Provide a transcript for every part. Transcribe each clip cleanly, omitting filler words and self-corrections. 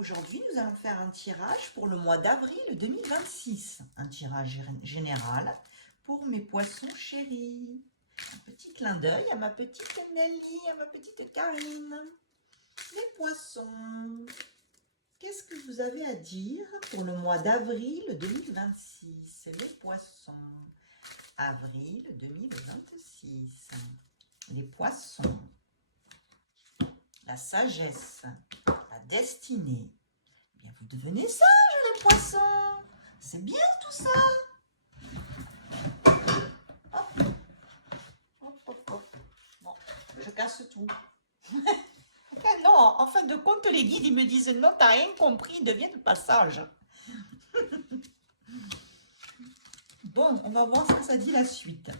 Aujourd'hui, nous allons faire un tirage pour le mois d'avril 2026. Un tirage général pour mes poissons chéris. Un petit clin d'œil à ma petite Nelly, à ma petite Karine. Les poissons, qu'est-ce que vous avez à dire pour le mois d'avril 2026? Les poissons, avril 2026. Les poissons, la sagesse, la destinée. Eh bien, vous devenez sages, les poissons. C'est bien tout ça. Hop, hop, hop, hop. Bon, je casse tout. Non, en fin de compte, les guides, ils me disent non, t'as rien compris, deviens pas sage. Bon, on va voir ce que ça dit la suite.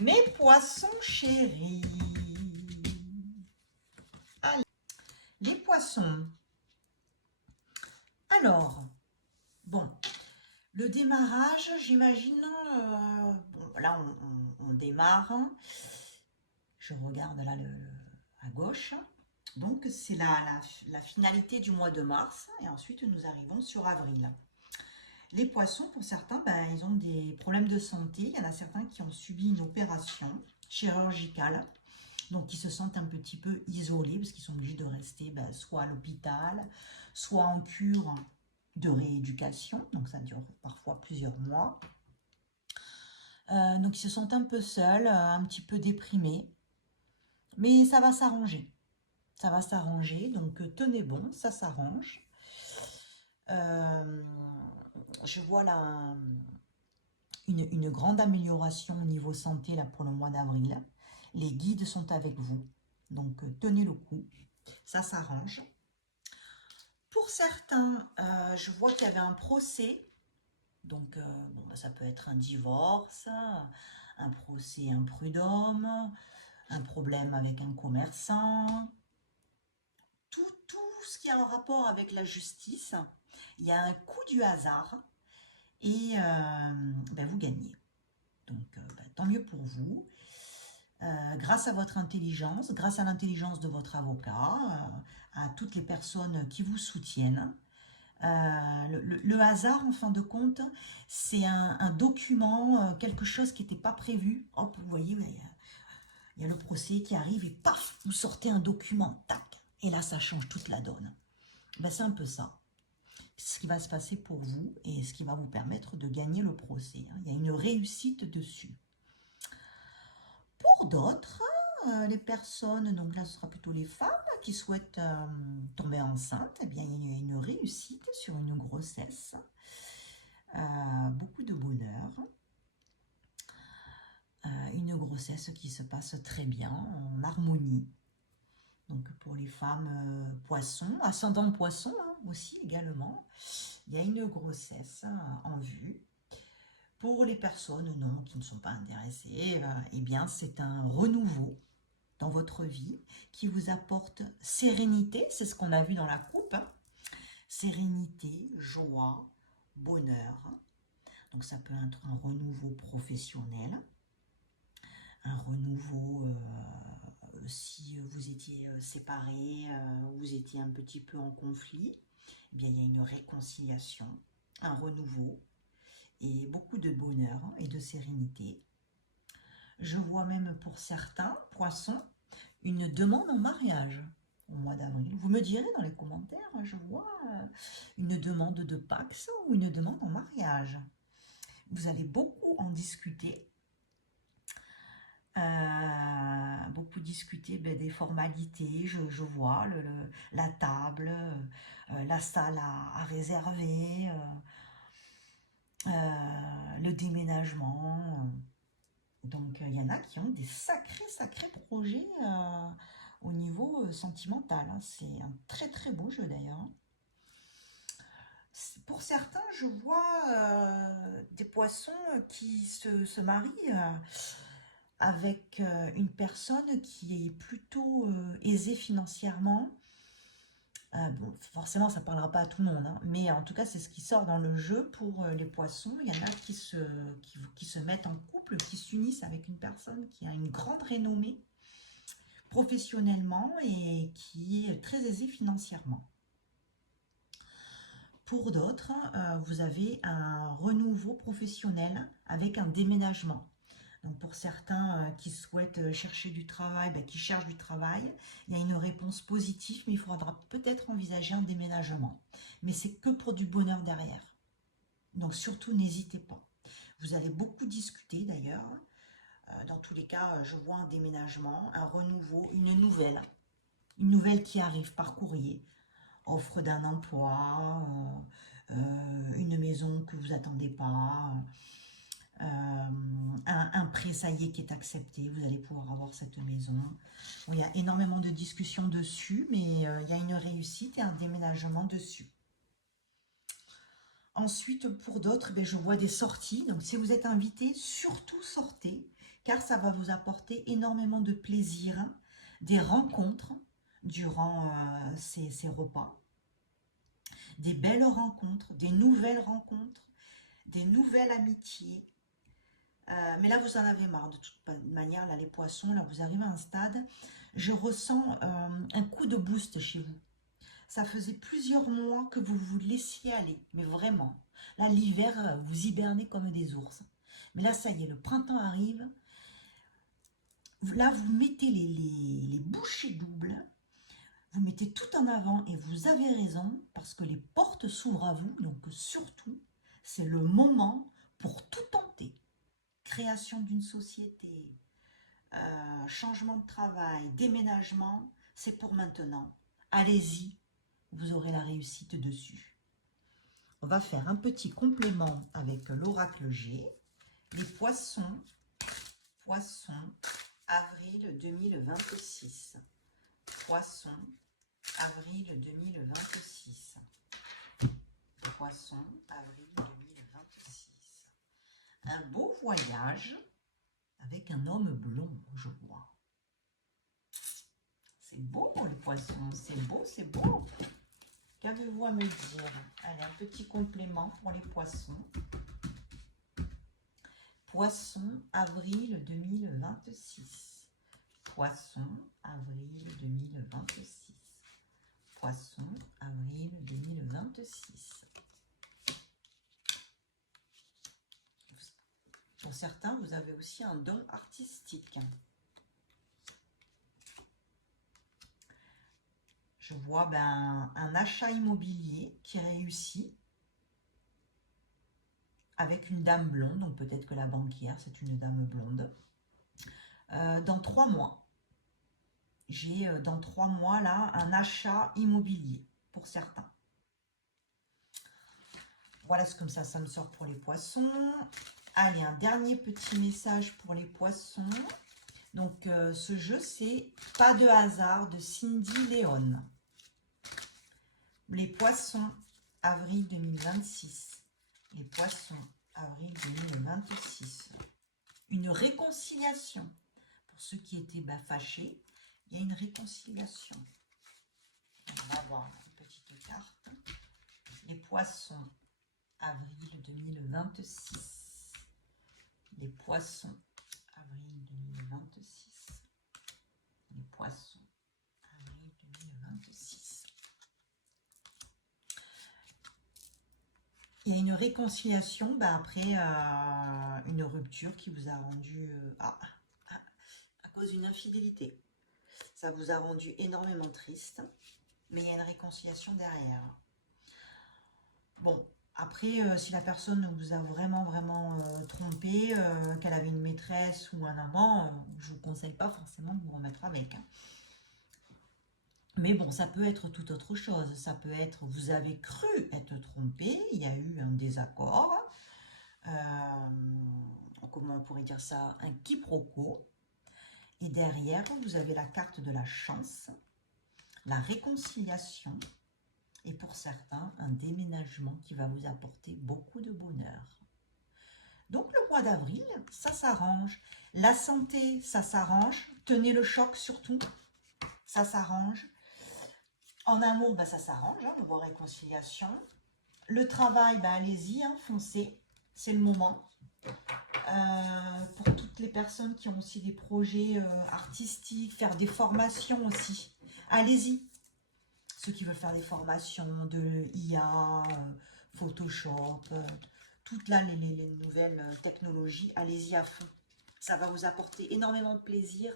Mes poissons chéris. Allez, les poissons. Alors, bon, le démarrage, j'imagine, bon, là on démarre. Je regarde là à gauche. Donc c'est la finalité du mois de mars et ensuite nous arrivons sur avril. Les poissons, pour certains, ils ont des problèmes de santé. Il y en a certains qui ont subi une opération chirurgicale, donc ils se sentent un petit peu isolés parce qu'ils sont obligés de rester soit à l'hôpital, soit en cure de rééducation, donc ça dure parfois plusieurs mois. Donc ils se sentent un peu seuls, un petit peu déprimés, mais ça va s'arranger. Ça va s'arranger, donc tenez bon, ça s'arrange. Je vois là une grande amélioration au niveau santé là, pour le mois d'avril. Les guides sont avec vous, donc tenez le coup, ça s'arrange. Pour certains, je vois qu'il y avait un procès, donc bon, ça peut être un divorce, un procès imprud'homme, un problème avec un commerçant, tout ce qui a un rapport avec la justice. Il y a un coup du hasard et vous gagnez. Donc tant mieux pour vous. Grâce à votre intelligence, grâce à l'intelligence de votre avocat, à toutes les personnes qui vous soutiennent. Le hasard, en fin de compte, c'est un document, quelque chose qui n'était pas prévu. Hop, vous voyez, il y a le procès qui arrive et paf, vous sortez un document, tac. Et là, ça change toute la donne. C'est un peu ça. C'est ce qui va se passer pour vous et ce qui va vous permettre de gagner le procès. Il y a une réussite dessus. Pour d'autres, les personnes, donc là ce sera plutôt les femmes qui souhaitent tomber enceinte, eh bien il y a une réussite sur une grossesse, beaucoup de bonheur, une grossesse qui se passe très bien, en harmonie. Donc pour les femmes poissons, ascendant poisson aussi également, il y a une grossesse en vue. Pour les personnes non, qui ne sont pas intéressées, eh bien c'est un renouveau dans votre vie qui vous apporte sérénité, c'est ce qu'on a vu dans la coupe, sérénité, joie, bonheur. Donc ça peut être un renouveau professionnel, un renouveau si vous étiez séparés, vous étiez un petit peu en conflit, eh bien il y a une réconciliation, un renouveau et beaucoup de bonheur et de sérénité. Je vois même pour certains poissons une demande en mariage au mois d'avril. Vous me direz dans les commentaires, je vois une demande de Pax ou une demande en mariage. Vous allez beaucoup en discuter. Beaucoup discuter des formalités, je vois la table, la salle à réserver, le déménagement. Donc il y en a qui ont des sacrés projets au niveau sentimental. C'est un très beau jeu d'ailleurs. Pour certains, je vois des poissons qui se marient avec une personne qui est plutôt aisée financièrement. Bon, forcément, ça ne parlera pas à tout le monde, mais en tout cas, c'est ce qui sort dans le jeu pour les poissons. Il y en a qui se mettent en couple, qui s'unissent avec une personne qui a une grande renommée. professionnellement et qui est très aisé financièrement. Pour d'autres, vous avez un renouveau professionnel avec un déménagement. Donc pour certains qui souhaitent chercher du travail, qui cherchent du travail, il y a une réponse positive, mais il faudra peut-être envisager un déménagement. Mais c'est que pour du bonheur derrière. Donc surtout, n'hésitez pas. Vous allez beaucoup discuter d'ailleurs. Dans tous les cas, je vois un déménagement, un renouveau, une nouvelle qui arrive par courrier. Offre d'un emploi, une maison que vous attendez pas, un prêt, ça y est, qui est accepté, vous allez pouvoir avoir cette maison. Bon, il y a énormément de discussions dessus, mais il y a une réussite et un déménagement dessus. Ensuite, pour d'autres, je vois des sorties. Donc, si vous êtes invité, surtout sortez, car ça va vous apporter énormément de plaisir, des rencontres durant ces repas, des belles rencontres, des nouvelles amitiés. Mais là, vous en avez marre de toute manière. Là, les poissons, là, vous arrivez à un stade. Je ressens un coup de boost chez vous. Ça faisait plusieurs mois que vous vous laissiez aller, mais vraiment. Là, l'hiver, vous hibernez comme des ours. Mais là, ça y est, le printemps arrive. Là, vous mettez les bouchées doubles. Vous mettez tout en avant et vous avez raison parce que les portes s'ouvrent à vous. Donc surtout, c'est le moment pour tout tenter. Création d'une société, changement de travail, déménagement, c'est pour maintenant. Allez-y, vous aurez la réussite dessus. On va faire un petit complément avec l'oracle G. Les poissons, avril 2026. Poissons, avril 2026. Poissons, avril 2026. Un beau voyage avec un homme blond, je vois. C'est beau, les poissons, c'est beau, c'est beau. Qu'avez-vous à me dire? Allez, un petit complément pour les poissons. Poisson, avril 2026. Poisson, avril 2026. Poisson, avril 2026. Pour certains, vous avez aussi un don artistique. Je vois un achat immobilier qui réussit avec une dame blonde, donc peut-être que la banquière, c'est une dame blonde. Dans 3 mois, j'ai dans 3 mois là un achat immobilier pour certains. Voilà, c'est comme ça me sort pour les poissons. Allez, un dernier petit message pour les poissons. Donc, ce jeu, c'est Pas de hasard de Cindy Léon. Les poissons, avril 2026. Les poissons, avril 2026. Une réconciliation. Pour ceux qui étaient fâchés, il y a une réconciliation. On va voir une petite carte. Les poissons, avril 2026. Les poissons, avril 2026. Les poissons, avril 2026. Il y a une réconciliation après une rupture qui vous a rendu à cause d'une infidélité. Ça vous a rendu énormément triste, mais il y a une réconciliation derrière. Bon, après, si la personne vous a vraiment trompé, qu'elle avait une maîtresse ou un amant, je ne vous conseille pas forcément de vous remettre avec. Mais bon, ça peut être tout autre chose. Ça peut être, vous avez cru être trompé, il y a eu un désaccord, comment on pourrait dire ça, un quiproquo. Et derrière, vous avez la carte de la chance, la réconciliation, et pour certains, un déménagement qui va vous apporter beaucoup de bonheur. Donc le mois d'avril, ça s'arrange. La santé, ça s'arrange. Tenez le choc surtout, ça s'arrange. En amour, ça s'arrange, le mot réconciliation. Le travail, allez-y, foncez, c'est le moment. Pour toutes les personnes qui ont aussi des projets artistiques, faire des formations aussi. Allez-y. Ceux qui veulent faire des formations de IA, Photoshop, toutes là les nouvelles technologies, allez-y à fond. Ça va vous apporter énormément de plaisir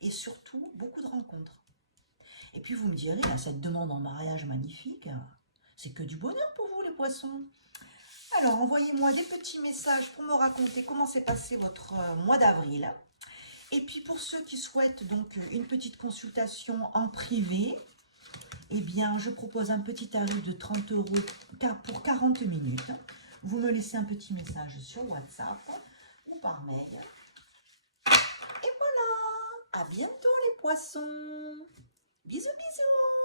et surtout beaucoup de rencontres. Et puis vous me direz, là, cette demande en mariage magnifique, c'est que du bonheur pour vous les poissons. Alors envoyez-moi des petits messages pour me raconter comment s'est passé votre mois d'avril. Et puis pour ceux qui souhaitent donc une petite consultation en privé, eh bien je propose un petit tarif de 30 € pour 40 minutes. Vous me laissez un petit message sur WhatsApp ou par mail. Et voilà, à bientôt les poissons. Bisous bisous.